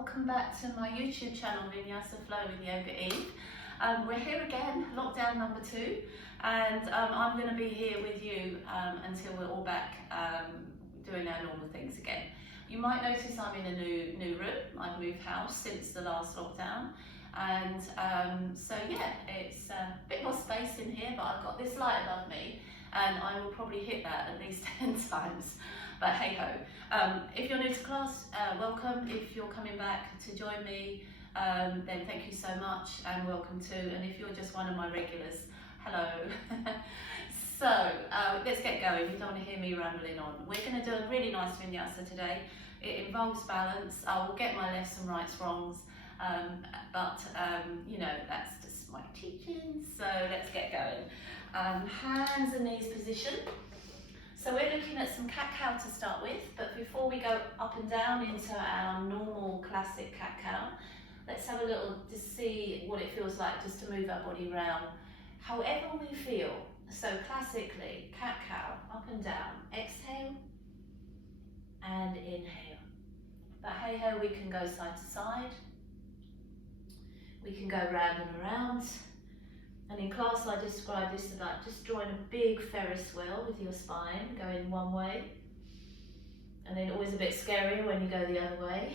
welcome back to my YouTube channel, Vinyasa Flow with Yoga Eve. We're here again, lockdown number 2, and I'm going to be here with you until we're all back doing our normal things again. You might notice I'm in a new room. I've moved house since the last lockdown, and so yeah, it's a bit more space in here, but I've got this light above me, and I will probably hit that at least 10 times. But hey ho, if you're new to class, welcome. If you're coming back to join me, then thank you so much and welcome too. And if you're just one of my regulars, hello. So let's get going. You don't want to hear me rambling on. We're going to do a really nice vinyasa today. It involves balance. I will get my lefts and rights wrongs, but you know, that's just my teaching. So let's get going. Hands and knees position. So we're looking at some cat-cow to start with, but before we go up and down into our normal classic cat-cow, let's have a little to see what it feels like just to move our body around however we feel. So classically, cat-cow, up and down, exhale and inhale. But hey ho, we can go side to side, we can go round and around. And in class I describe this about just drawing a big Ferris wheel with your spine going one way, and then always a bit scarier when you go the other way.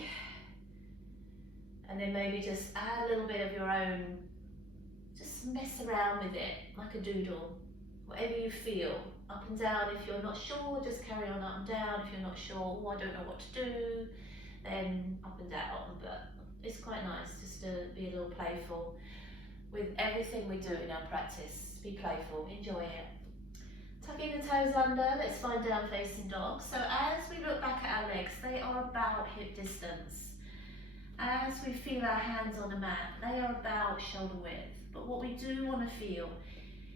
And then maybe just add a little bit of your own, just mess around with it like a doodle, whatever you feel. Up and down, if you're not sure, just carry on up and down. If you're not sure, oh, I don't know what to do, then up and down. But it's quite nice just to be a little playful with everything we do in our practice. Be playful, enjoy it. Tucking the toes under, let's find down facing dog. So as we look back at our legs, they are about hip distance. As we feel our hands on the mat, they are about shoulder width. But what we do want to feel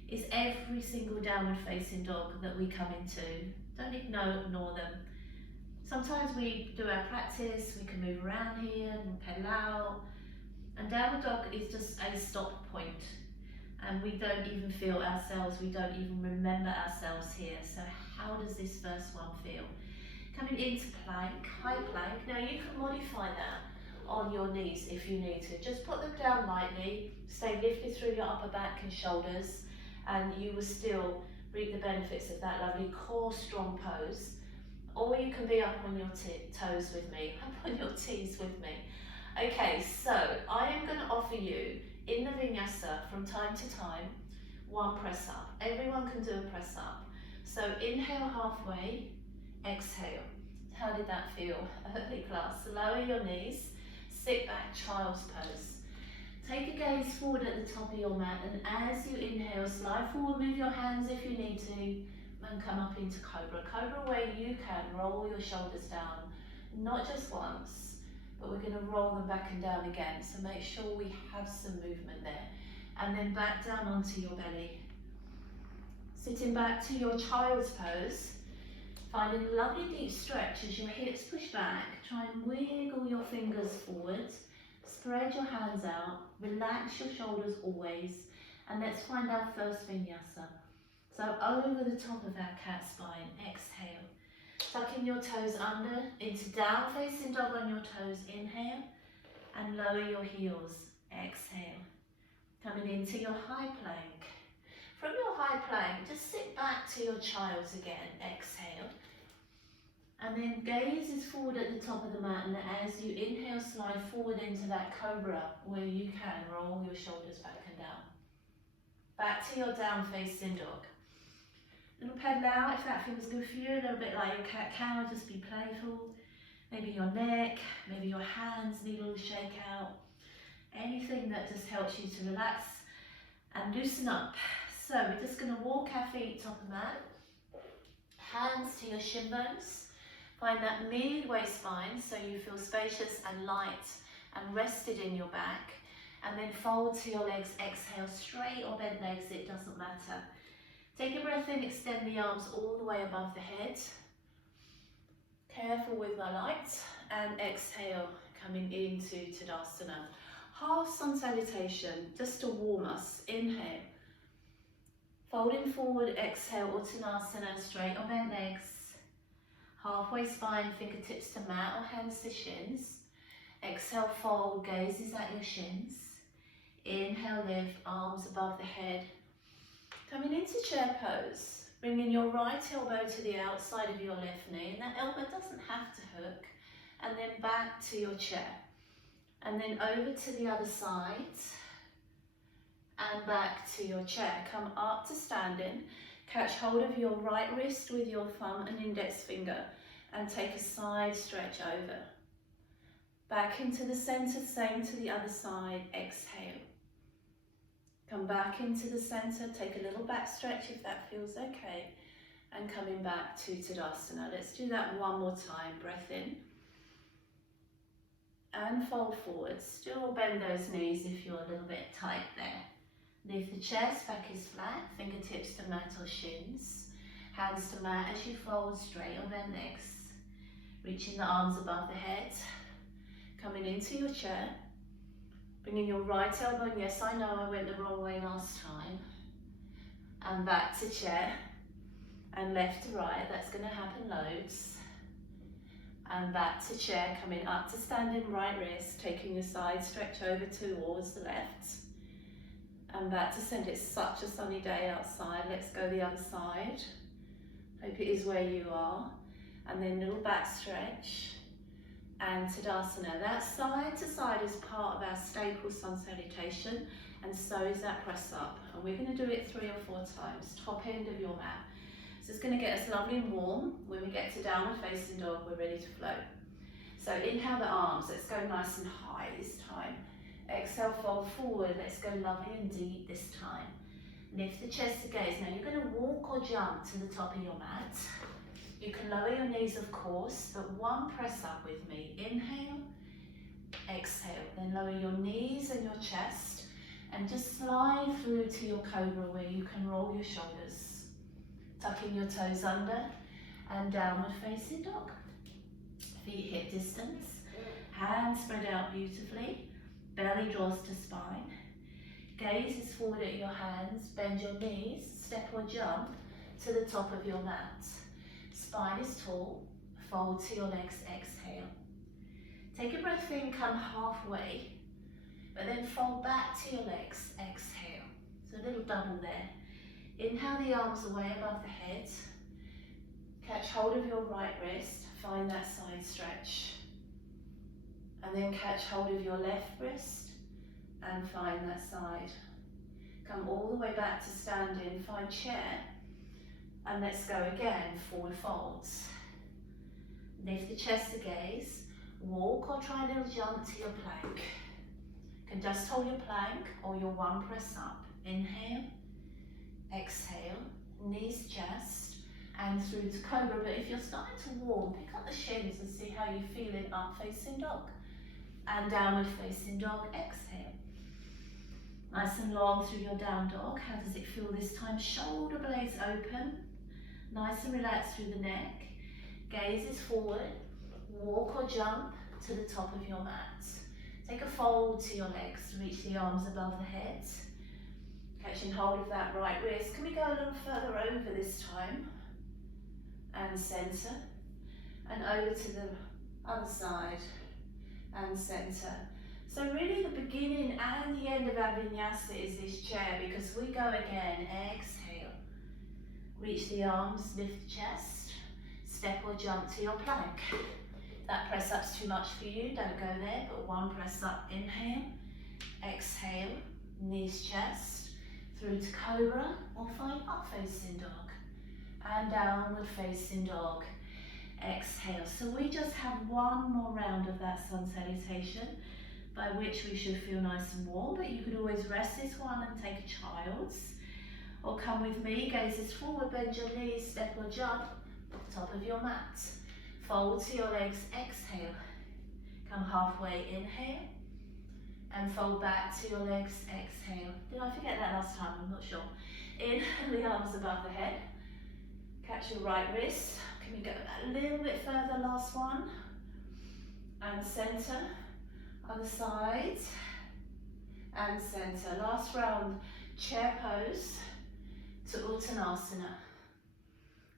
is every single downward facing dog that we come into. Don't ignore them. Sometimes we do our practice, we can move around here and pedal out. And downward dog is just a stop point, and we don't even feel ourselves, we don't even remember ourselves here. So how does this first one feel? Coming into plank, high plank. Now you can modify that on your knees if you need to. Just put them down lightly, stay lifted through your upper back and shoulders, and you will still reap the benefits of that lovely core strong pose. Or you can be up on your toes with me, up on your tees with me. Okay, so I am going to offer you in the vinyasa from time to time one press up. Everyone can do a press up. So inhale halfway, exhale. How did that feel? Early class. Lower your knees, sit back, child's pose. Take a gaze forward at the top of your mat, and as you inhale, slide forward, move your hands if you need to, and come up into cobra. Cobra where you can roll your shoulders down, not just once, but we're going to roll them back and down again, so make sure we have some movement there. And then back down onto your belly. Sitting back to your child's pose, finding a lovely deep stretch as your hips push back. Try and wiggle your fingers forward, spread your hands out, relax your shoulders always, and let's find our first vinyasa. So over the top of our cat spine, exhale. Tucking your toes under into down facing dog on your toes, inhale, and lower your heels, exhale. Coming into your high plank. From your high plank, just sit back to your child's again, exhale. And then gaze is forward at the top of the mat, and as you inhale, slide forward into that cobra where you can roll your shoulders back and down. Back to your down facing dog. Little pedal out if that feels good for you, a little bit like your cat-cow, just be playful. Maybe your neck, maybe your hands need a little shake out. Anything that just helps you to relax and loosen up. So we're just going to walk our feet top of mat, hands to your shin bones. Find that midway spine so you feel spacious and light and rested in your back. And then fold to your legs, exhale, straight or bent legs, it doesn't matter. Take a breath in, extend the arms all the way above the head. Careful with my light. And exhale, coming into Tadasana. Half sun salutation, just to warm us. Inhale. Folding forward, exhale, Uttanasana, straight or bent legs. Halfway spine, fingertips to mat or hands to shins. Exhale, fold, gazes at your shins. Inhale, lift, arms above the head. Coming into chair pose, bringing your right elbow to the outside of your left knee, and that elbow doesn't have to hook, and then back to your chair. And then over to the other side, and back to your chair. Come up to standing, catch hold of your right wrist with your thumb and index finger, and take a side stretch over. Back into the center, same to the other side, exhale. Come back into the center, take a little back stretch if that feels okay, and coming back to Tadasana. Let's do that one more time. Breath in, and fold forward. Still bend those knees if you're a little bit tight there. Leave the chest, back is flat, fingertips to mat or shins. Hands to mat as you fold, straight or bend legs. Reaching the arms above the head. Coming into your chair. Bringing your right elbow, and yes I know I went the wrong way last time. And back to chair. And left to right, that's going to happen loads. And back to chair, coming up to standing right wrist, taking your side stretch over towards the left. And back to center. It's such a sunny day outside. Let's go the other side. Hope it is where you are. And then little back stretch. And Tadasana. That side to side is part of our staple sun salutation, and so is that press up. And we're going to do it 3 or 4 times, top end of your mat. So it's going to get us lovely and warm. When we get to downward facing dog, we're ready to flow. So inhale the arms. Let's go nice and high this time. Exhale, fold forward. Let's go lovely and deep this time. Lift the chest to gaze. Now you're going to walk or jump to the top of your mat. You can lower your knees, of course, but one press up with me. Inhale, exhale. Then lower your knees and your chest and just slide through to your cobra where you can roll your shoulders. Tucking your toes under and downward facing dog. Feet hip distance. Hands spread out beautifully. Belly draws to spine. Gaze is forward at your hands. Bend your knees, step or jump to the top of your mat. Spine is tall, fold to your legs, exhale. Take a breath in, come halfway, but then fold back to your legs, exhale. So a little double there. Inhale the arms away above the head. Catch hold of your right wrist, find that side stretch. And then catch hold of your left wrist and find that side. Come all the way back to standing, find chair. And let's go again, forward folds. Lift the chest to gaze. Walk or try a little jump to your plank. You can just hold your plank or your one press up. Inhale, exhale, knees, chest, and through to cobra. But if you're starting to warm, pick up the shins and see how you're feeling. Up facing dog and downward facing dog. Exhale. Nice and long through your down dog. How does it feel this time? Shoulder blades open. Nice and relaxed through the neck. Gaze is forward. Walk or jump to the top of your mat. Take a fold to your legs. Reach the arms above the head. Catching hold of that right wrist. Can we go a little further over this time? And center. And over to the other side. And center. So really the beginning and the end of our vinyasa is this chair, because we go again. Exhale. Reach the arms, lift the chest. Step or jump to your plank. If that press up's too much for you, don't go there, but one press up. Inhale. Exhale. Knees, chest. Through to cobra, or find up facing dog. And downward facing dog. Exhale. So we just have one more round of that sun salutation, by which we should feel nice and warm, but you could always rest this one and take a child's. Or come with me, gazes forward, bend your knees, step or jump, top of your mat. Fold to your legs, exhale. Come halfway, inhale. And fold back to your legs, exhale. Did I forget that last time? I'm not sure. Inhale the arms above the head. Catch your right wrist. Can we go a little bit further, last one. And center. Other side. And center. Last round, chair pose to Uttanasana.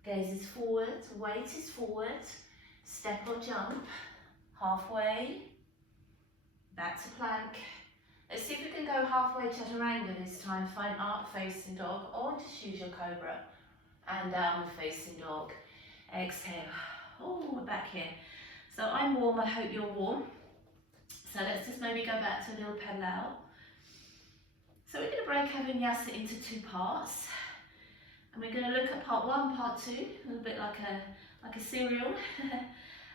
Gaze is forward, weight is forward. Step or jump. Halfway. back to plank. Let's see if we can go halfway chaturanga this time. Find up facing dog, or just use your cobra. And downward facing dog. Exhale. Oh, we're back here. So I'm warm, I hope you're warm. So let's just maybe go back to a little pedal out. So we're going to break our vinyasa into two parts. And we're going to look at part one, part two, a little bit like a cereal.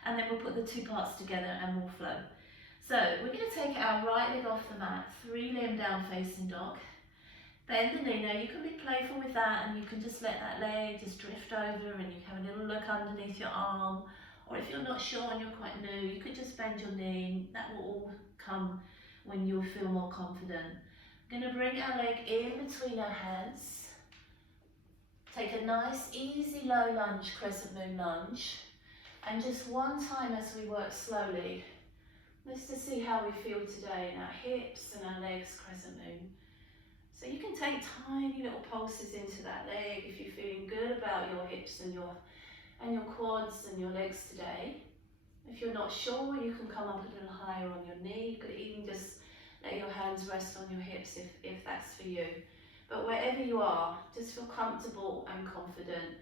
And then we'll put the two parts together and we'll flow. So we're going to take our right leg off the mat, 3-limb down facing dog. Bend the knee. Now you can be playful with that and you can just let that leg just drift over and you have a little look underneath your arm. Or if you're not sure and you're quite new, you could just bend your knee. That will all come when you'll feel more confident. We're going to bring our leg in between our hands. Take a nice easy low lunge, crescent moon lunge. And just one time as we work slowly, let's just see how we feel today in our hips and our legs, crescent moon. So you can take tiny little pulses into that leg if you're feeling good about your hips and your quads and your legs today. If you're not sure, you can come up a little higher on your knee. You could even just let your hands rest on your hips if that's for you. But wherever you are, just feel comfortable and confident.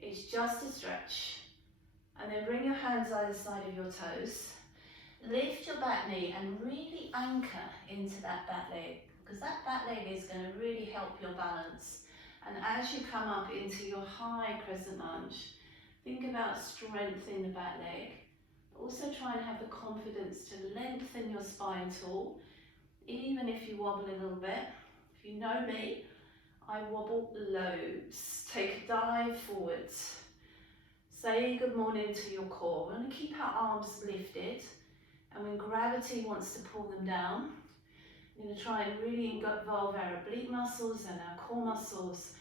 It's just a stretch. And then bring your hands either side of your toes. Lift your back knee and really anchor into that back leg, because that back leg is going to really help your balance. And as you come up into your high crescent lunge, think about strength in the back leg. Also try and have the confidence to lengthen your spine tall, even if you wobble a little bit. If you know me, I wobble loads. Take a dive forwards. Say good morning to your core. We're going to keep our arms lifted, and when gravity wants to pull them down, we're going to try and really involve our oblique muscles and our core muscles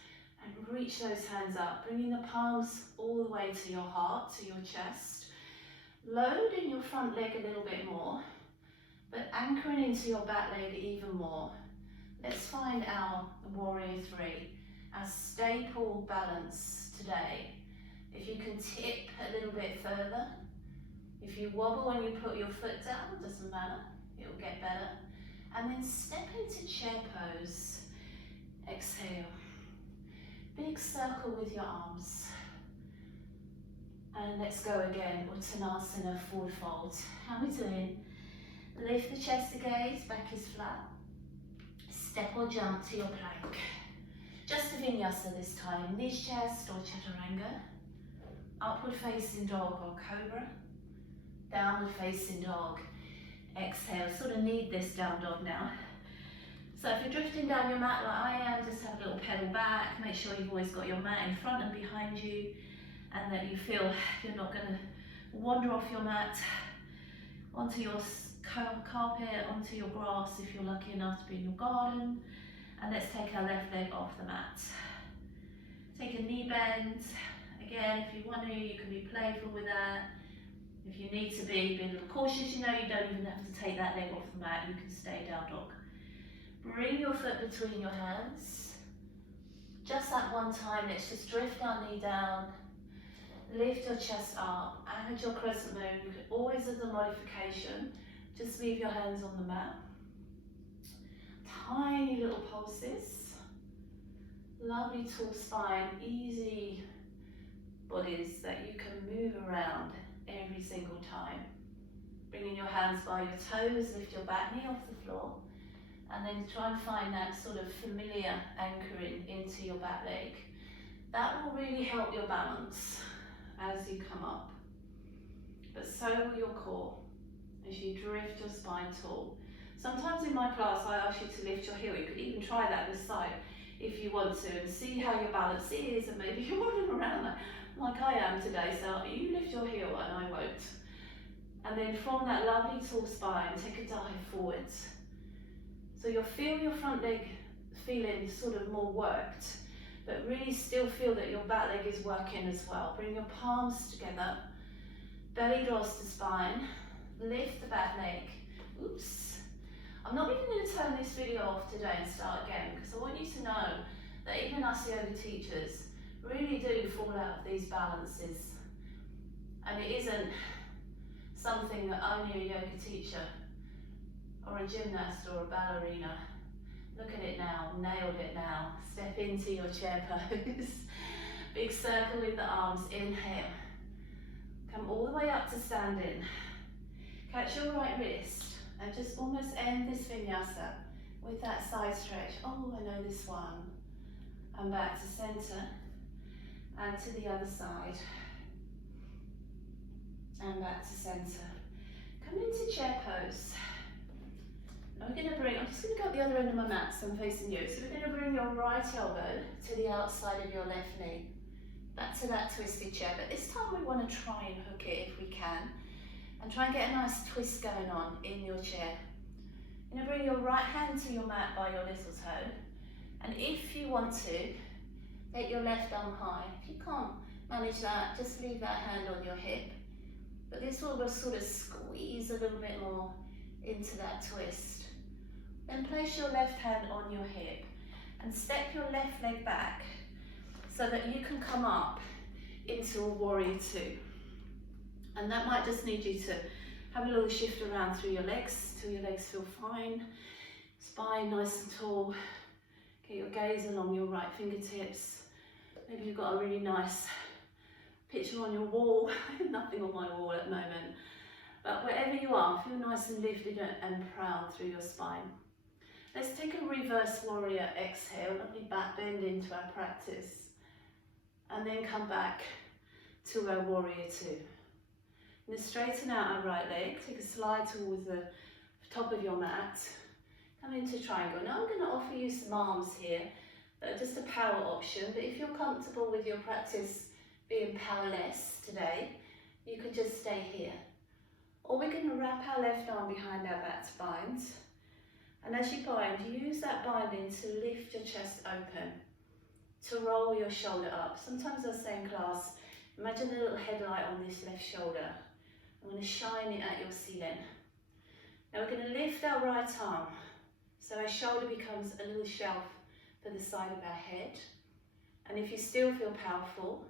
and reach those hands up, bringing the palms all the way to your heart, to your chest. Load in your front leg a little bit more, but anchoring into your back leg even more. Let's find our warrior three, our staple balance today. If you can tip a little bit further, if you wobble when you put your foot down, doesn't matter, it will get better. And then step into chair pose. Exhale. Big circle with your arms. And let's go again, Uttanasana, forward fold. How are we doing? Lift the chest to gaze, back is flat. Step or jump to your plank. Just a vinyasa this time, knees chest or chaturanga. Upward facing dog or cobra. Downward facing dog. Exhale, sort of need this down dog now. So if you're drifting down your mat like I am, just have a little pedal back. Make sure you've always got your mat in front and behind you, and that you feel you're not going to wander off your mat onto your carpet, onto your grass if you're lucky enough to be in your garden. And let's take our left leg off the mat. Take a knee bend. Again, if you want to, you can be playful with that. If you need to be a little cautious, you know you don't even have to take that leg off the mat, you can stay down dog. Bring your foot between your hands. Just that one time, let's just drift our knee down. Lift your chest up, add your crescent moon. You can always, as a modification, just leave your hands on the mat. Tiny little pulses. Lovely tall spine, easy bodies that you can move around every single time. Bringing your hands by your toes, lift your back knee off the floor, and then try and find that sort of familiar anchoring into your back leg. That will really help your balance as you come up. But so will your core as you drift your spine tall. Sometimes in my class I ask you to lift your heel. You could even try that this side if you want to, and see how your balance is, and maybe you're rolling around like I am today, so you lift your heel and I won't. And then from that lovely tall spine, take a dive forwards. So you'll feel your front leg feeling sort of more worked, but really still feel that your back leg is working as well. Bring your palms together, belly draws to spine, lift the back leg. Oops. I'm not even going to turn this video off today and start again, because I want you to know that even us yoga teachers really do fall out of these balances, and it isn't something that only a yoga teacher or a gymnast or a ballerina. Look at it now, nailed it now. Step into your chair pose. Big circle with the arms, inhale. Come all the way up to standing. Catch your right wrist and just almost end this vinyasa with that side stretch. Oh, I know this one. And back to center and to the other side. And back to center. Come into chair pose. Now we're going to bring, I'm just going to go at the other end of my mat so I'm facing you. So we're going to bring your right elbow to the outside of your left knee. Back to that twisted chair, but this time we want to try and hook it if we can. And try and get a nice twist going on in your chair. You're going to bring your right hand to your mat by your little toe. And if you want to, take your left arm high. If you can't manage that, just leave that hand on your hip. But this will sort of squeeze a little bit more into that twist. Then place your left hand on your hip and step your left leg back so that you can come up into a warrior two. And that might just need you to have a little shift around through your legs till your legs feel fine. Spine nice and tall. Get your gaze along your right fingertips. Maybe you've got a really nice picture on your wall. Nothing on my wall at the moment. But wherever you are, feel nice and lifted and proud through your spine. Let's take a reverse warrior exhale. Lovely back bend into our practice. And then come back to our warrior two. And straighten out our right leg. Take a slide towards the top of your mat. Come into triangle. Now I'm going to offer you some arms here. That are just a power option. But if you're comfortable with your practice being powerless today, you could just stay here. Or we're going to wrap our left arm behind our back to bind. And as you bind, use that binding to lift your chest open. To roll your shoulder up. Sometimes I say in class, imagine a little headlight on this left shoulder. I'm going to shine it at your ceiling. Now we're going to lift our right arm so our shoulder becomes a little shelf for the side of our head. And if you still feel powerful,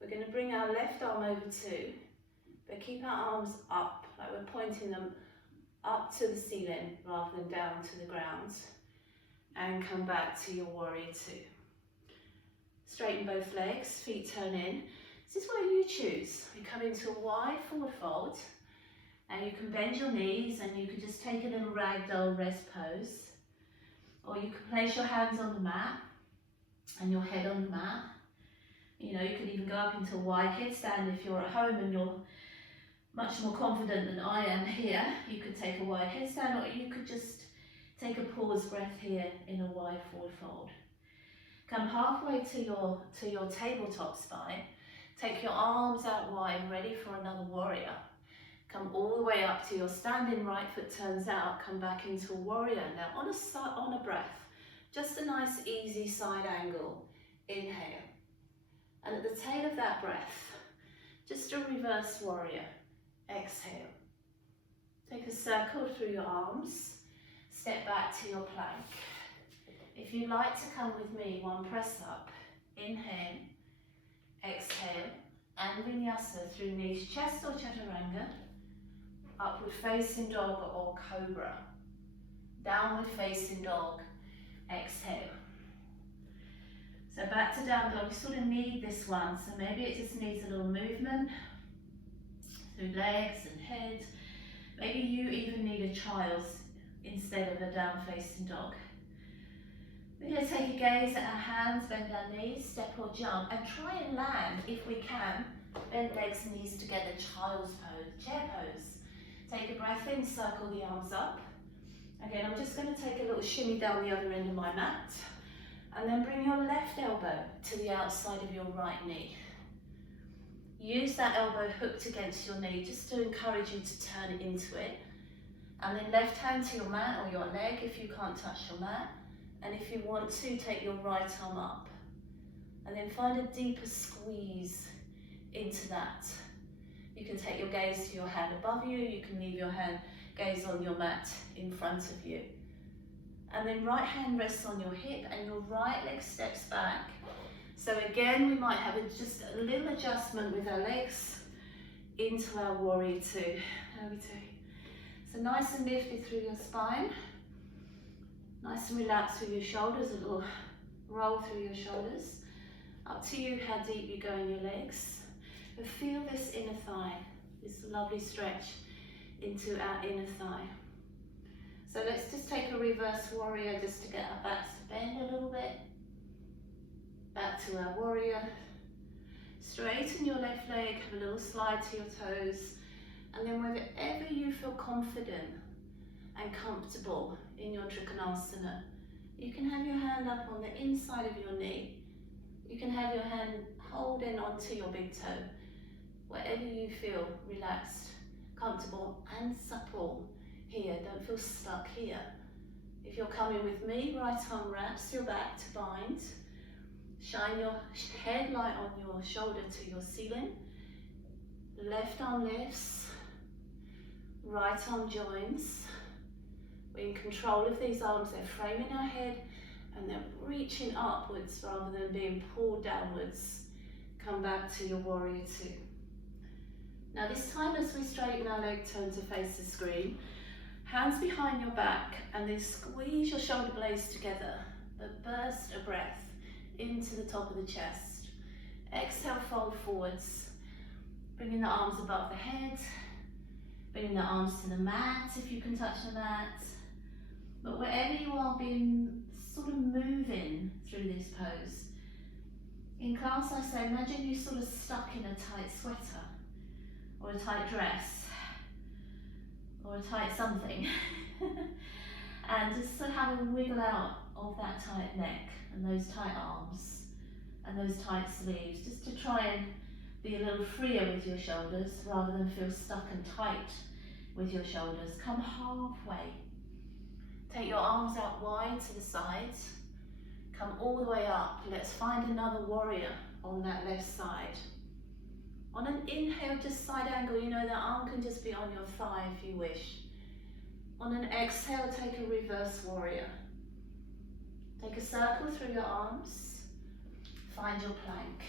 we're going to bring our left arm over too, but keep our arms up, like we're pointing them up to the ceiling rather than down to the ground. And come back to your warrior two. Straighten both legs, feet turn in. This is where you choose. We come into a wide forward fold, and you can bend your knees and you can just take a little ragdoll rest pose. Or you can place your hands on the mat and your head on the mat. You know, you could even go up into a wide headstand if you're at home and you're much more confident than I am here. You could take a wide headstand, or you could just take a pause breath here in a wide forward fold. Come halfway to your tabletop spine. Take your arms out wide, ready for another warrior. Come all the way up to your standing right foot turns out, come back into a warrior. Now on a breath, just a nice easy side angle. Inhale. And at the tail of that breath, just a reverse warrior. Exhale. Take a circle through your arms. Step back to your plank. If you'd like to come with me, one press up. Inhale. Exhale. And vinyasa through knees, chest or chaturanga. Upward facing dog or cobra. Downward facing dog. Exhale. So back to down dog. You sort of need this one, so maybe it just needs a little movement through legs and head. Maybe you even need a child's instead of a down facing dog. We're going to take a gaze at our hands, bend our knees, step or jump, and try and land, if we can, bend legs and knees together, child's pose, chair pose. Take a breath in, circle the arms up. Again, I'm just going to take a little shimmy down the other end of my mat, and then bring your left elbow to the outside of your right knee. Use that elbow hooked against your knee just to encourage you to turn it into it. And then left hand to your mat or your leg if you can't touch your mat. And if you want to, take your right arm up. And then find a deeper squeeze into that. You can take your gaze to your hand above you. You can leave your hand gaze on your mat in front of you. And then right hand rests on your hip and your right leg steps back. So again, we might have just a little adjustment with our legs into our warrior two. There we go. So nice and lifted through your spine. Nice and relaxed through your shoulders, a little roll through your shoulders. Up to you how deep you go in your legs. But feel this inner thigh, this lovely stretch into our inner thigh. So let's just take a reverse warrior just to get our backs to bend a little bit. Back to our warrior. Straighten your left leg, have a little slide to your toes. And then wherever you feel confident and comfortable in your Trikonasana, you can have your hand up on the inside of your knee. You can have your hand holding onto your big toe. Wherever you feel relaxed, comfortable and supple here. Don't feel stuck here. If you're coming with me, right arm wraps your back to bind. Shine your head light on your shoulder to your ceiling. Left arm lifts. Right arm joins. We're in control of these arms. They're framing our head and they're reaching upwards rather than being pulled downwards. Come back to your warrior two. Now this time as we straighten our leg, turn to face the screen. Hands behind your back and then squeeze your shoulder blades together. But burst a breath into the top of the chest. Exhale, fold forwards. Bringing the arms above the head. Bringing the arms to the mat if you can touch the mat. But wherever you are being sort of moving through this pose. In class I say, imagine you sort of stuck in a tight sweater or a tight dress or a tight something. And just sort of have a wiggle out of that tight neck and those tight arms and those tight sleeves, just to try and be a little freer with your shoulders rather than feel stuck and tight with your shoulders. Come halfway. Take your arms out wide to the sides. Come all the way up. Let's find another warrior on that left side. On an inhale, just side angle, you know that arm can just be on your thigh if you wish. On an exhale, take a reverse warrior. Take a circle through your arms. Find your plank.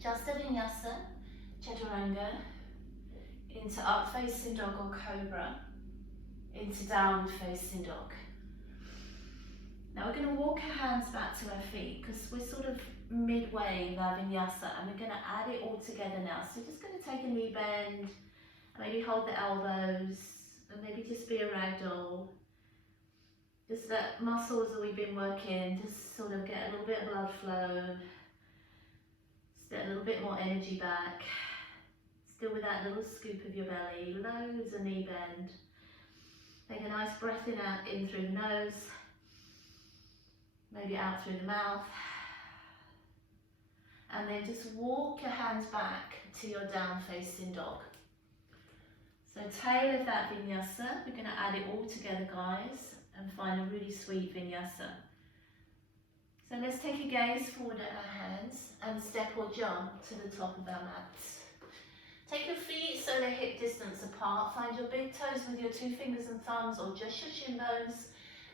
Just a Vinyasa, Chaturanga, into up facing dog or cobra, into downward facing dog. Now we're going to walk our hands back to our feet because we're sort of midway with our Vinyasa and we're going to add it all together now. So we're just going to take a knee bend, maybe hold the elbows and maybe just be a ragdoll. Just that muscles that we've been working, just sort of get a little bit of blood flow, just get a little bit more energy back. Still with that little scoop of your belly, loads of knee bend. Take a nice breath in through the nose, maybe out through the mouth. And then just walk your hands back to your down facing dog. So tail of that Vinyasa, we're going to add it all together, guys, and find a really sweet Vinyasa. So let's take a gaze forward at our hands and step or jump to the top of our mat. Take your feet so they're hip distance apart. Find your big toes with your 2 fingers and thumbs or just your shin bones,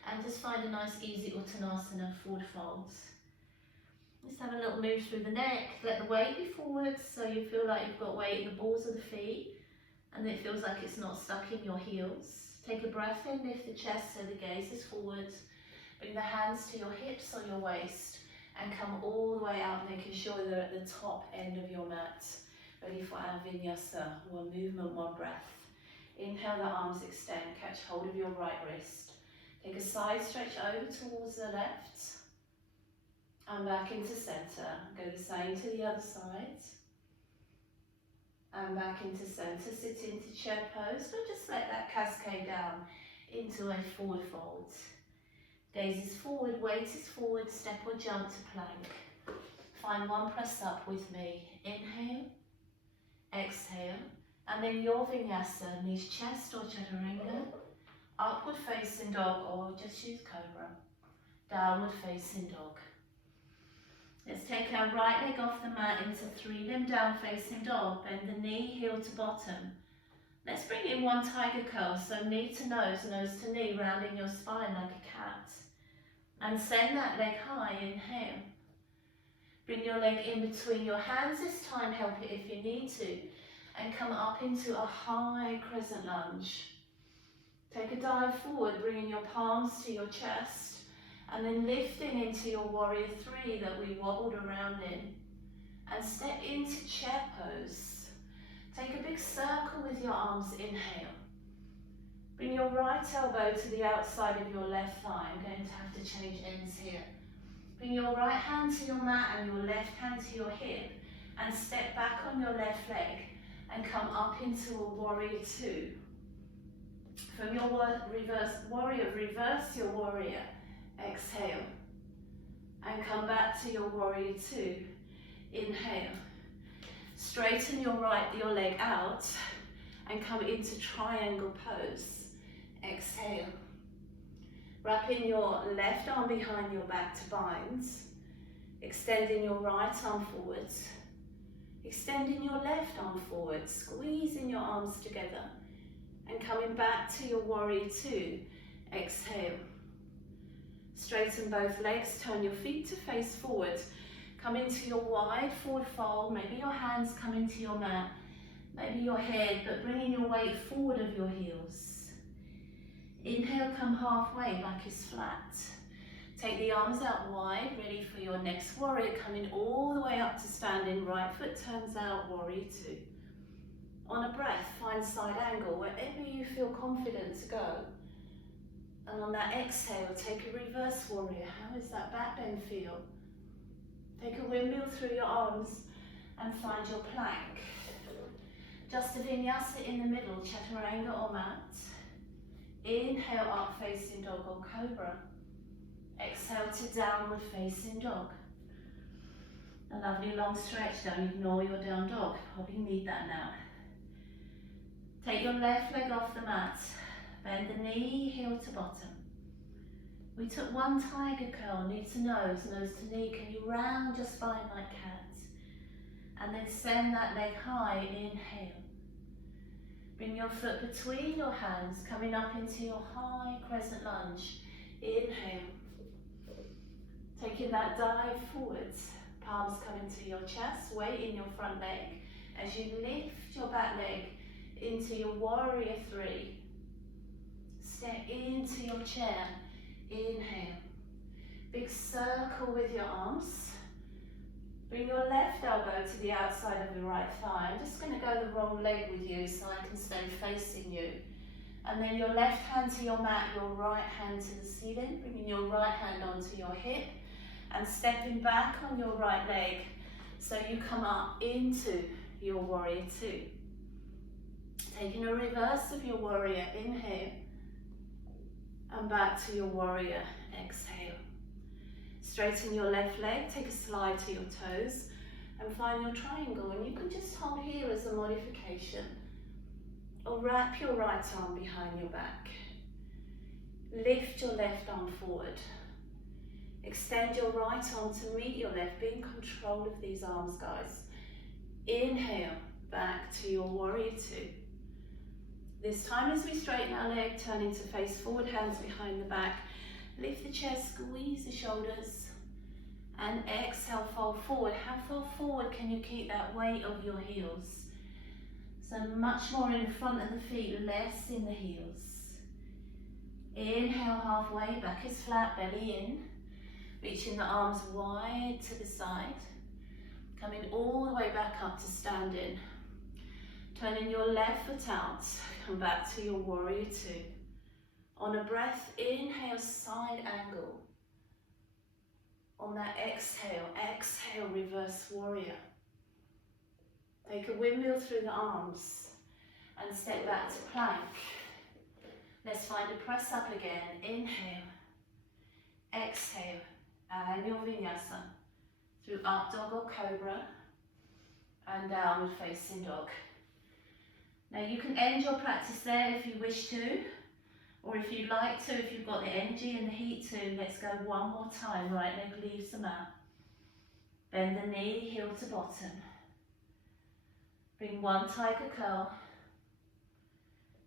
and just find a nice easy Uttanasana forward folds. Just have a little move through the neck. Let the weight be forwards so you feel like you've got weight in the balls of the feet and it feels like it's not stuck in your heels. Take a breath in, lift the chest so the gaze is forward. Bring the hands to your hips or your waist and come all the way out, making sure they're at the top end of your mat. Ready for our Vinyasa, one movement, one breath. Inhale, the arms extend, catch hold of your right wrist. Take a side stretch over towards the left and back into center. Go the same to the other side. And back into center, sit into chair pose, but just let that cascade down into a forward fold. Gaze is forward, weight is forward, step or jump to plank. Find one press up with me. Inhale, exhale, and then your Vinyasa, knees chest or Chaturanga, upward facing dog or just use cobra, downward facing dog. Let's take our right leg off the mat into 3-limb down facing dog. Bend the knee, heel to bottom. Let's bring in one tiger curl, so knee to nose to knee, rounding your spine like a cat. And send that leg high, inhale. Bring your leg in between your hands this time, help it if you need to. And come up into a high crescent lunge. Take a dive forward, bringing your palms to your chest, and then lifting into your warrior three that we wobbled around in. And step into chair pose. Take a big circle with your arms, inhale. Bring your right elbow to the outside of your left thigh. I'm going to have to change ends here. Bring your right hand to your mat and your left hand to your hip, and step back on your left leg and come up into a warrior two. From your warrior, reverse your warrior. Exhale. And come back to your warrior two. Inhale. Straighten your leg out and come into triangle pose. Exhale. Wrapping your left arm behind your back to binds. Extending your right arm forwards. Extending your left arm forward. Squeezing your arms together. And coming back to your warrior two. Exhale. Straighten both legs. Turn your feet to face forward. Come into your wide forward fold. Maybe your hands come into your mat. Maybe your head, but bringing your weight forward of your heels. Inhale, come halfway, back is flat. Take the arms out wide, ready for your next warrior. Coming all the way up to standing, right foot turns out, warrior two. On a breath, find side angle, wherever you feel confident to go. And on that exhale, take a reverse warrior. How does that back bend feel? Take a windmill through your arms and find your plank. Just a vinyasa in the middle, chaturanga or mat. Inhale, up facing dog or cobra. Exhale to downward facing dog. A lovely long stretch, don't ignore your down dog, probably need that now. Take your left leg off the mat, bend the knee, heel to bottom. We took one tiger curl, knee to nose, nose to knee. Can you round your spine like cat? And then send that leg high, inhale. Bring your foot between your hands, coming up into your high crescent lunge. Inhale. Taking that dive forwards, palms coming to your chest, weight in your front leg. As you lift your back leg into your warrior three. Step into your chair. Inhale. Big circle with your arms. Bring your left elbow to the outside of your right thigh. I'm just going to go the wrong leg with you so I can stay facing you. And then your left hand to your mat, your right hand to the ceiling. Bringing your right hand onto your hip and stepping back on your right leg so you come up into your warrior two. Taking a reverse of your warrior, inhale. And back to your warrior, exhale. Straighten your left leg, take a slide to your toes and find your triangle. And you can just hold here as a modification. Or wrap your right arm behind your back. Lift your left arm forward. Extend your right arm to meet your left. Be in control of these arms, guys. Inhale, back to your warrior two. This time as we straighten our leg, turning to face forward, hands behind the back. Lift the chest, squeeze the shoulders, and exhale, fold forward. How far forward can you keep that weight of your heels? So much more in the front of the feet, less in the heels. Inhale, halfway, back is flat, belly in. Reaching the arms wide to the side. Coming all the way back up to standing. Turning your left foot out, come back to your warrior two. On a breath, inhale, side angle. On that exhale, exhale, reverse warrior. Take a windmill through the arms and step back to plank. Let's find a press up again. Inhale, exhale, and your vinyasa through up dog or cobra and downward facing dog. Now you can end your practice there if you wish to, or if you'd like to, if you've got the energy and the heat to. Let's go one more time. Right leg leaves the mat. Bend the knee, heel to bottom. Bring one tiger curl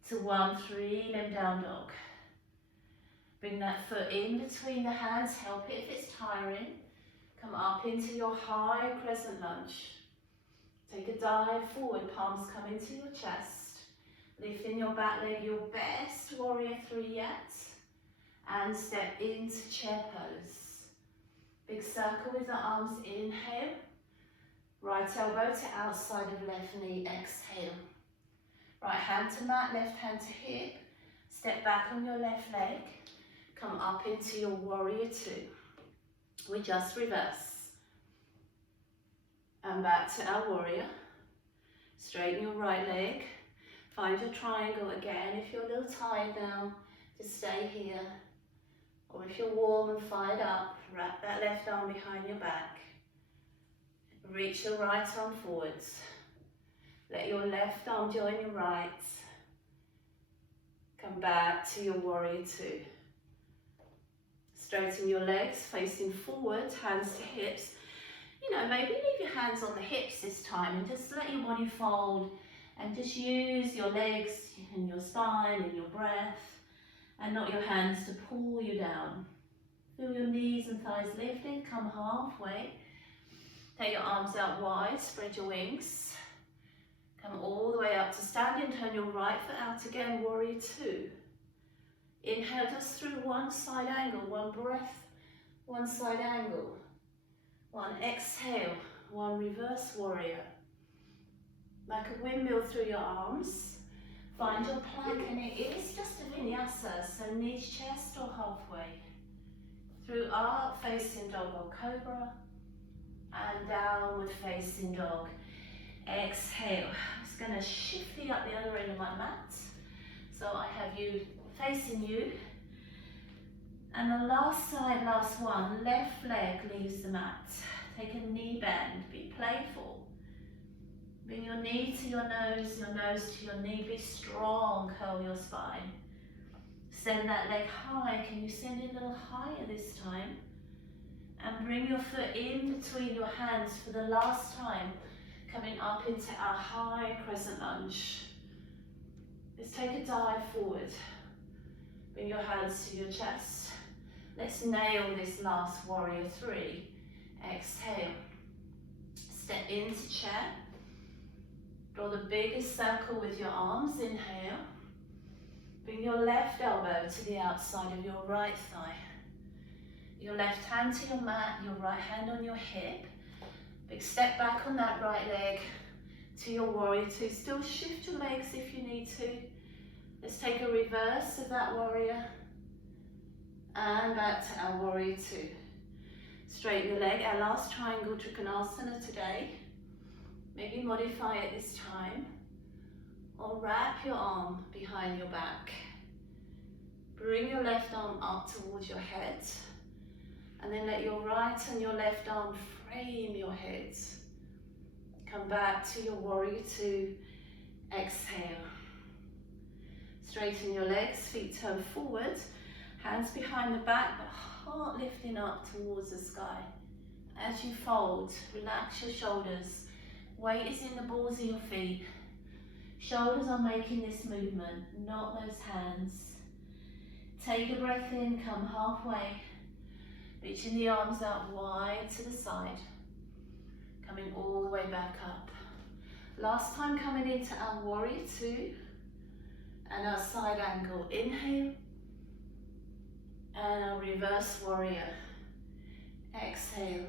to 1 3-limb down dog. Bring that foot in between the hands. Help it if it's tiring. Come up into your high crescent lunge. Take a dive forward, palms come into your chest. Lifting your back leg, your best warrior 3 yet. And step into chair pose. Big circle with the arms, inhale. Right elbow to outside of left knee, exhale. Right hand to mat, left hand to hip. Step back on your left leg. Come up into your warrior 2. We just reverse. And back to our warrior. Straighten your right leg. Find your triangle again. If you're a little tired now, just stay here. Or if you're warm and fired up, wrap that left arm behind your back. Reach your right arm forwards. Let your left arm join your right. Come back to your warrior 2. Straighten your legs, facing forward, hands to hips. You know, maybe leave your hands on the hips this time and just let your body fold and just use your legs and your spine and your breath and not your hands to pull you down. Feel your knees and thighs lifted, come halfway. Take your arms out wide, spread your wings. Come all the way up to standing, turn your right foot out again, warrior 2. Inhale just through one side angle, one breath, one side angle. One exhale, one reverse warrior. Like a windmill through your arms. Find your plank, and it is just a vinyasa, so knees chest or halfway. Through up, facing dog or cobra. And downward facing dog. Exhale. I'm just going to shift the up the other end of my mat. So I have you facing you. And the last side, last one, left leg leaves the mat. Take a knee bend, be playful. Bring your knee to your nose to your knee, be strong, curl your spine. Send that leg high, can you send it a little higher this time? And bring your foot in between your hands for the last time, coming up into our high crescent lunge. Let's take a dive forward. Bring your hands to your chest. Let's nail this last warrior 3. Exhale. Step into chair. Draw the biggest circle with your arms. Inhale. Bring your left elbow to the outside of your right thigh. Your left hand to your mat, your right hand on your hip. Big step back on that right leg to your warrior 2. Still shift your legs if you need to. Let's take a reverse of that warrior. And back to our warrior 2. Straighten the leg, our last triangle Trikonasana today. Maybe modify it this time. Or wrap your arm behind your back. Bring your left arm up towards your head. And then let your right and your left arm frame your head. Come back to your warrior 2. Exhale. Straighten your legs, feet turn forward. Hands behind the back, but heart lifting up towards the sky. As you fold, relax your shoulders. Weight is in the balls of your feet. Shoulders are making this movement, not those hands. Take a breath in, come halfway. Reaching the arms out wide to the side. Coming all the way back up. Last time coming into our warrior 2 and our side angle. Inhale. And a reverse warrior. Exhale.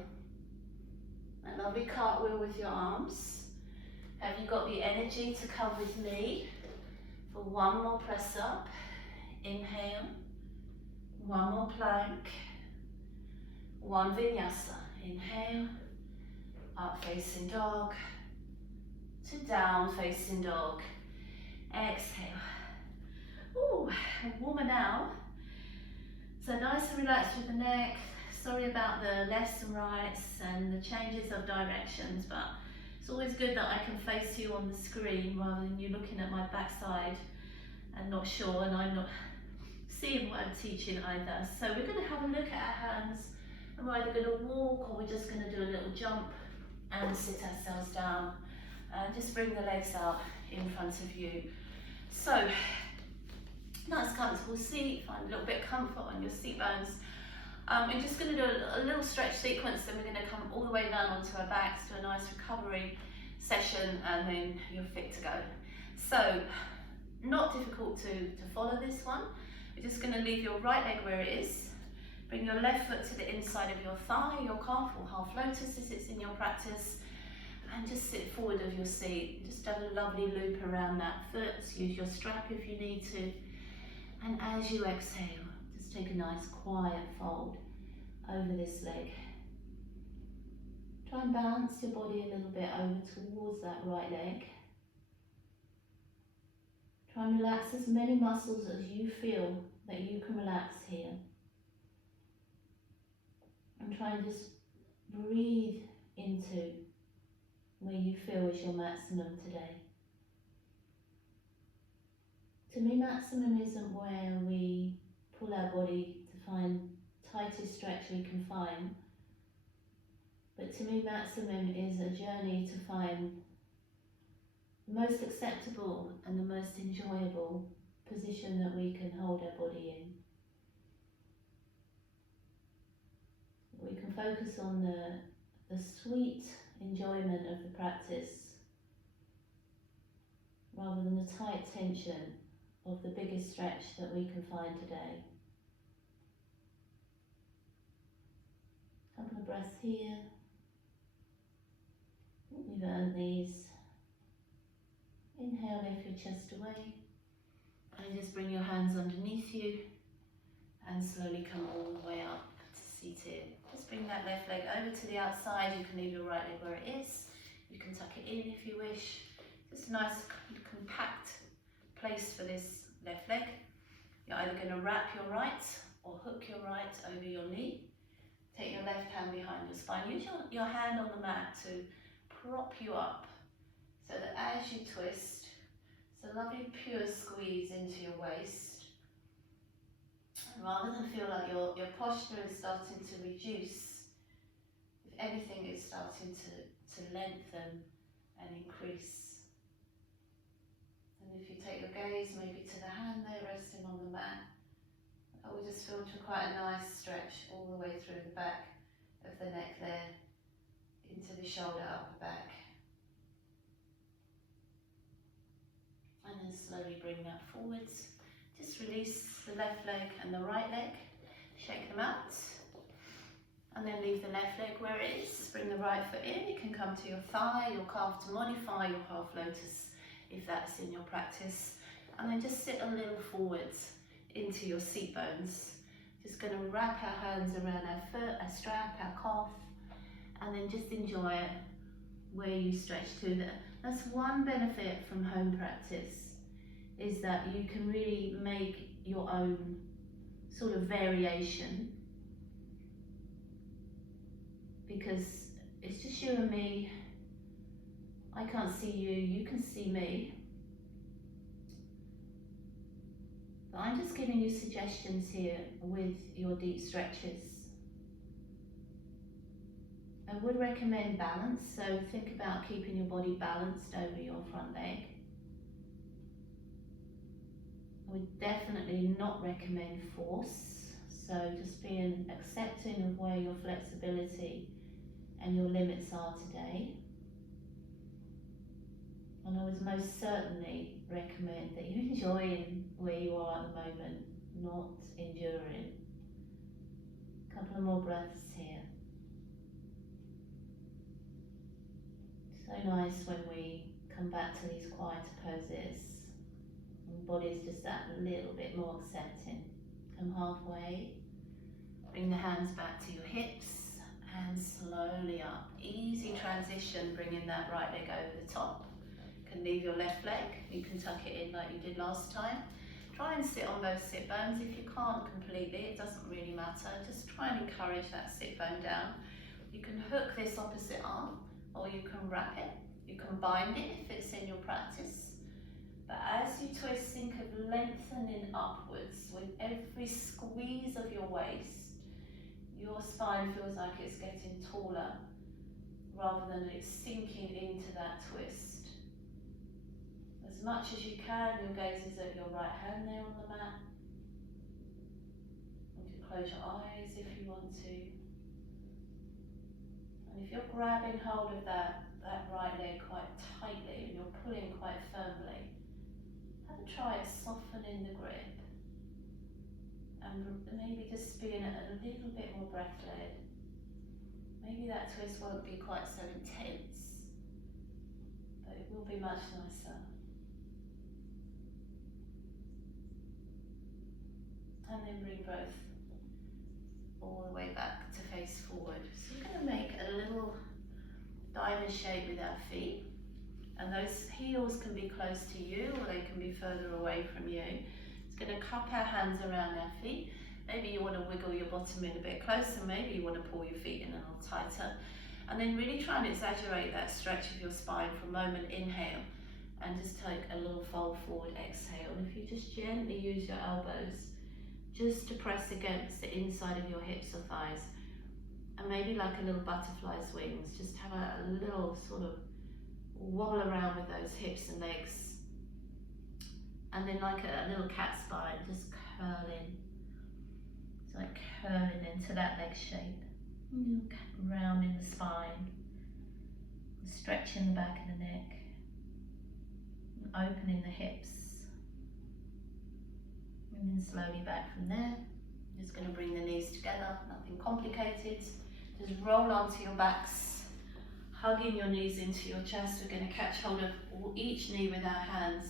A lovely cartwheel with your arms. Have you got the energy to come with me for one more press up? Inhale. One more plank. One vinyasa. Inhale. Up facing dog. To down facing dog. Exhale. Ooh, warmer now. So nice and relaxed with the neck. Sorry about the lefts and rights and the changes of directions, but it's always good that I can face you on the screen rather than you looking at my backside and not sure, and I'm not seeing what I'm teaching either. So we're going to have a look at our hands, and we're either going to walk or we're just going to do a little jump and sit ourselves down and just bring the legs out in front of you. So nice comfortable seat, find a little bit of comfort on your seat bones. We're just going to do a little stretch sequence, then we're going to come all the way down onto our backs, do a nice recovery session, and then you're fit to go. So Not difficult to follow this one. We're just going to leave your right leg where it is. Bring your left foot to the inside of your thigh, your calf, or half lotus as it's in your practice. And just sit forward of your seat. Just have a lovely loop around that foot. Use your strap if you need to. And as you exhale, just take a nice quiet fold over this leg. Try and balance your body a little bit over towards that right leg. Try and relax as many muscles as you feel that you can relax here. And try and just breathe into where you feel is your maximum today. To me, maximum isn't where we pull our body to find tightest stretch we can find. But to me, maximum is a journey to find the most acceptable and the most enjoyable position that we can hold our body in. We can focus on the sweet enjoyment of the practice rather than the tight tension of the biggest stretch that we can find today. Couple of breaths here. We've earned these. Inhale, lift your chest away. And just bring your hands underneath you and slowly come all the way up to seated. Just bring that left leg over to the outside. You can leave your right leg where it is. You can tuck it in if you wish. Just a nice compact place for this left leg. You're either going to wrap your right or hook your right over your knee. Take your left hand behind your spine. Use your hand on the mat to prop you up so that as you twist, it's a lovely pure squeeze into your waist. And rather than feel like your posture is starting to reduce, if anything, it's starting to lengthen and increase. And if you take your gaze maybe to the hand there resting on the mat, that will just feel to quite a nice stretch all the way through the back of the neck there, into the shoulder, upper back. And then slowly bring that forwards. Just release the left leg and the right leg, shake them out. And then leave the left leg where it is. Bring the right foot in. You can come to your thigh, your calf to modify your half lotus if that's in your practice. And then just sit a little forwards into your seat bones. Just going to wrap our hands around our foot, our strap, our calf, and then just enjoy it where you stretch to. That's one benefit from home practice, is that you can really make your own sort of variation, because it's just you and me. I can't see you, you can see me. But I'm just giving you suggestions here with your deep stretches. I would recommend balance, so think about keeping your body balanced over your front leg. I would definitely not recommend force, so just being accepting of where your flexibility and your limits are today. And I would most certainly recommend that you enjoy where you are at the moment, not enduring. A couple of more breaths here. So nice when we come back to these quieter poses. And the body's just that little bit more accepting. Come halfway. Bring the hands back to your hips and slowly up. Easy transition, bringing that right leg over the top. You can leave your left leg. You can tuck it in like you did last time. Try and sit on both sit bones. If you can't completely, it doesn't really matter. Just try and encourage that sit bone down. You can hook this opposite arm, or you can wrap it. You can bind it if it's in your practice. But as you twist, think of lengthening upwards. With every squeeze of your waist, your spine feels like it's getting taller rather than it's sinking into that twist. As much as you can, your gaze is at your right hand there on the mat. You can close your eyes if you want to. And if you're grabbing hold of that right leg quite tightly and you're pulling quite firmly, have a try softening the grip and maybe just being a little bit more breath-led. Maybe that twist won't be quite so intense, but it will be much nicer. And then bring both all the way back to face forward. So we're going to make a little diamond shape with our feet, and those heels can be close to you or they can be further away from you. It's going to cup our hands around our feet. Maybe you want to wiggle your bottom in a bit closer, maybe you want to pull your feet in a little tighter, and then really try and exaggerate that stretch of your spine for a moment. Inhale, and just take a little fold forward. Exhale, and if you just gently use your elbows just to press against the inside of your hips or thighs, and maybe like a little butterfly's wings, just have a little sort of wobble around with those hips and legs, and then like a little cat spine, just curling. It's like curling into that leg shape, rounding the spine, stretching the back of the neck, opening the hips, and then slowly back from there. Just going to bring the knees together, nothing complicated. Just roll onto your backs, hugging your knees into your chest. We're going to catch hold of each knee with our hands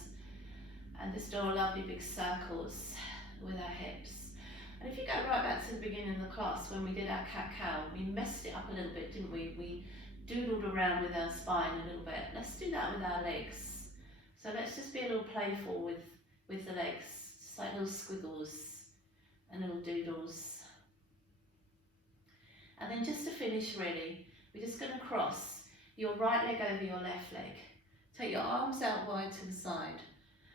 and just draw lovely big circles with our hips. And if you go right back to the beginning of the class when we did our cat-cow, we messed it up a little bit, didn't we? We doodled around with our spine a little bit. Let's do that with our legs. So let's just be a little playful with the legs, just like little squiggles and little doodles. And then just to finish really, we're just going to cross your right leg over your left leg. Take your arms out wide to the side,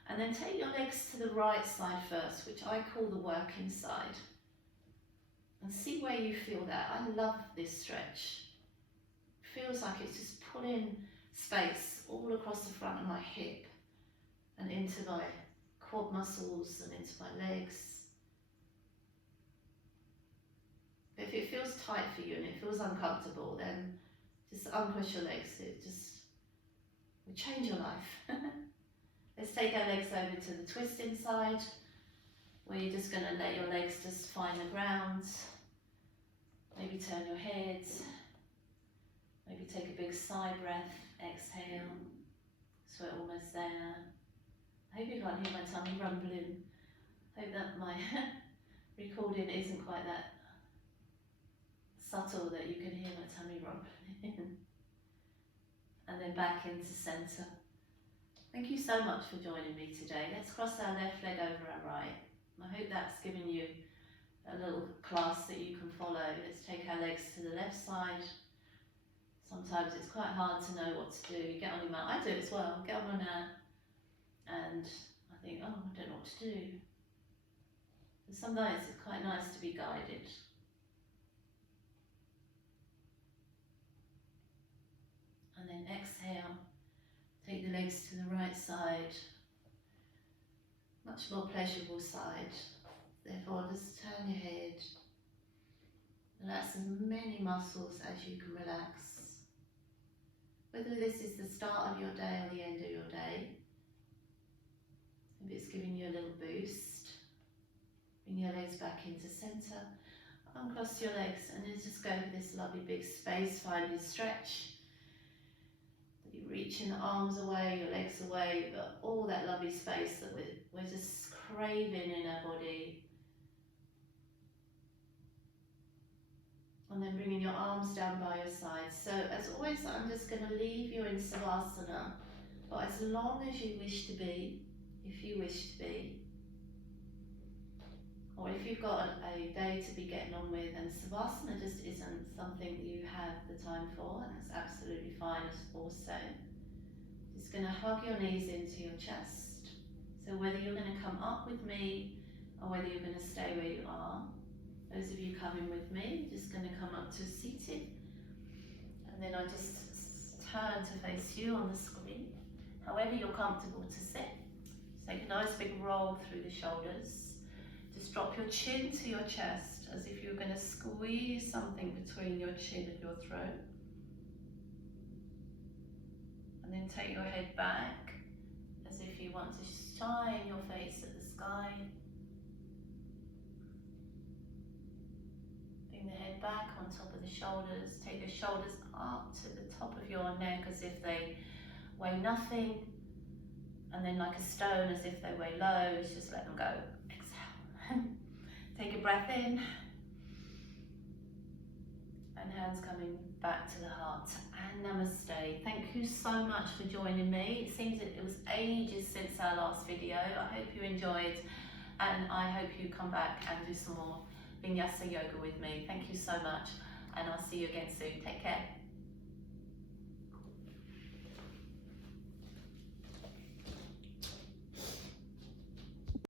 and then take your legs to the right side first, which I call the working side. And see where you feel that. I love this stretch. It feels like it's just pulling space all across the front of my hip and into my quad muscles and into my legs. If it feels tight for you and it feels uncomfortable, then just uncross your legs. It just will change your life. Let's take our legs over to the twisting side, where you're just going to let your legs just find the ground. Maybe turn your head. Maybe take a big sigh breath. Exhale. So we're almost there. I hope you can't hear my tummy rumbling. I hope that my recording isn't quite that subtle that you can hear my tummy rumbling. And then back into centre. Thank you so much for joining me today. Let's cross our left leg over our right. I hope that's given you a little class that you can follow. Let's take our legs to the left side. Sometimes it's quite hard to know what to do. You get on your mat. I do as well. Get on my mat and I think, oh, I don't know what to do. And sometimes it's quite nice to be guided. And then exhale. Take the legs to the right side, much more pleasurable side. Therefore, just turn your head. Relax as many muscles as you can relax. Whether this is the start of your day or the end of your day, maybe it's giving you a little boost. Bring your legs back into centre. Uncross your legs and then just go for this lovely big space finding stretch. You're reaching the arms away, your legs away, but all that lovely space that we're just craving in our body. And then bringing your arms down by your sides. So as always, I'm just going to leave you in Savasana for as long as you wish to be, if you wish to be. Or if you've got a day to be getting on with and Savasana just isn't something that you have the time for, that's absolutely fine also. Just going to hug your knees into your chest. So whether you're going to come up with me or whether you're going to stay where you are, those of you coming with me, just going to come up to seated. And then I just turn to face you on the screen, however you're comfortable to sit. Just take a nice big roll through the shoulders. Just drop your chin to your chest as if you're going to squeeze something between your chin and your throat. And then take your head back as if you want to shine your face at the sky. Bring the head back on top of the shoulders. Take your shoulders up to the top of your neck as if they weigh nothing. And then like a stone, as if they weigh low, just let them go. Exhale. Take a breath in. And hands coming back to the heart. And namaste. Thank you so much for joining me. It seems it was ages since our last video. I hope you enjoyed, and I hope you come back and do some more Vinyasa yoga with me. Thank you so much, and I'll see you again soon. Take care.